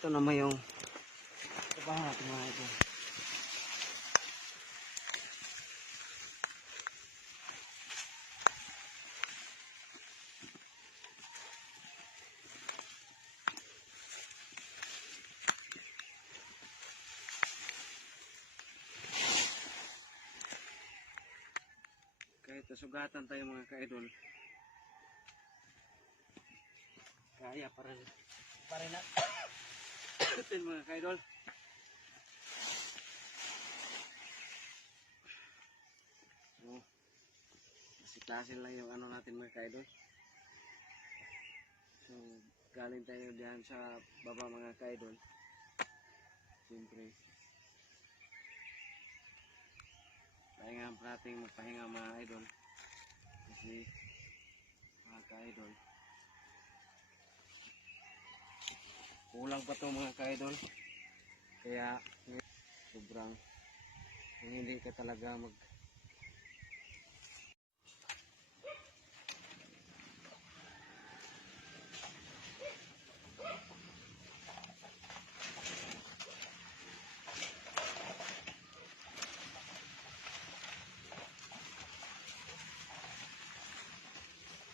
Ito naman yung trabaho natin mga idol. Kahit nasugatan tayo mga ka-idol, kaya para na natin mga ka-idol. So, masitasin lang yung ano natin mga ka-idol. So, galing tayo diyan sa baba mga ka-idol. Siyempre, pahinga pa natin magpahinga mga idol. Kasi, mga ka-idol, kulang pa to mga ka-idol. Kaya, sobrang hindi ka talaga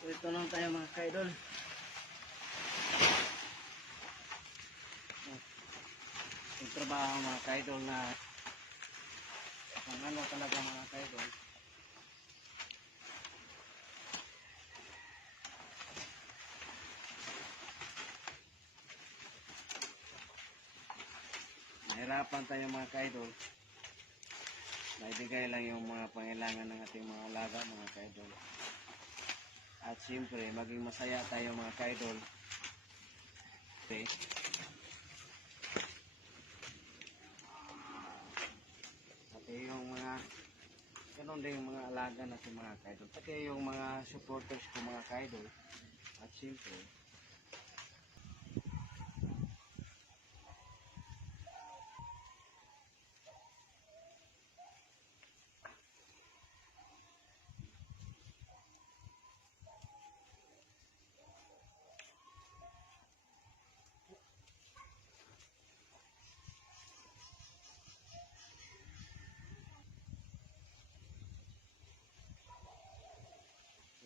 So, ito lang tayo mga ka-idol. Yung trabaho mga ka-idol na ang ano talaga mga ka-idol. Nahirapan tayo mga ka-idol. Naibigay lang yung mga pangailangan ng ating mga alaga mga ka-idol. At siyempre, maging masaya tayo mga ka-idol. Okay. Pati yung mga ganun din yung mga alaga natin mga ka-idol. Pati yung mga supporters ko mga ka-idol. At siyempre,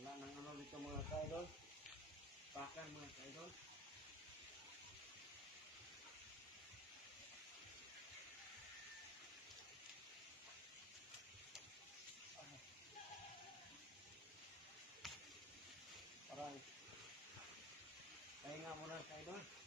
wala nang ano dito mga ka-idol. Pakan mga ka-idol. Parang pahinga muna ka-idol.